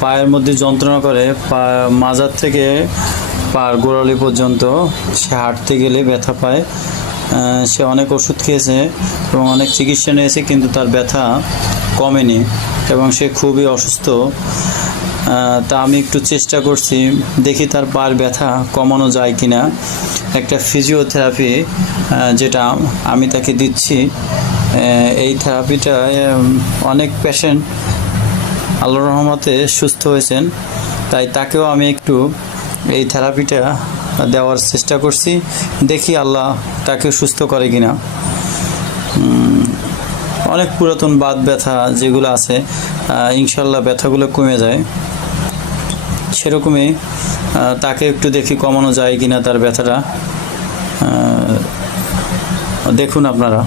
পায়ের মধ্যে যন্ত্রণা করে, মাজার থেকে পার গোড়ালি পর্যন্ত সে হাঁটতে গেলে ব্যথা পায়। সে অনেক ওষুধ খেয়েছে এবং অনেক চিকিৎসা নিয়েছে, কিন্তু তার ব্যথা কমেনি এবং সে খুবই অসুস্থ। তা আমি একটু চেষ্টা করছি, দেখি তার পায়ের ব্যথা কমানো যায় কিনা। একটা ফিজিওথেরাপি যেটা আমি তাকে দিচ্ছি, এই থেরাপিটা অনেক পেশেন্ট আল্লাহর রহমতে সুস্থ হয়েছেন, তাই তাকেও আমি একটু এই থেরাপিটা দেওয়ার চেষ্টা করছি। দেখি আল্লাহ তাকে সুস্থ করে কিনা। অনেক পুরাতন বাত ব্যথা যেগুলো আছে, ইনশাল্লাহ ব্যথাগুলো কমে যায়। সেরকমই তাকে একটু দেখি কমানো যায় কিনা তার ব্যথাটা। দেখুন আপনারা।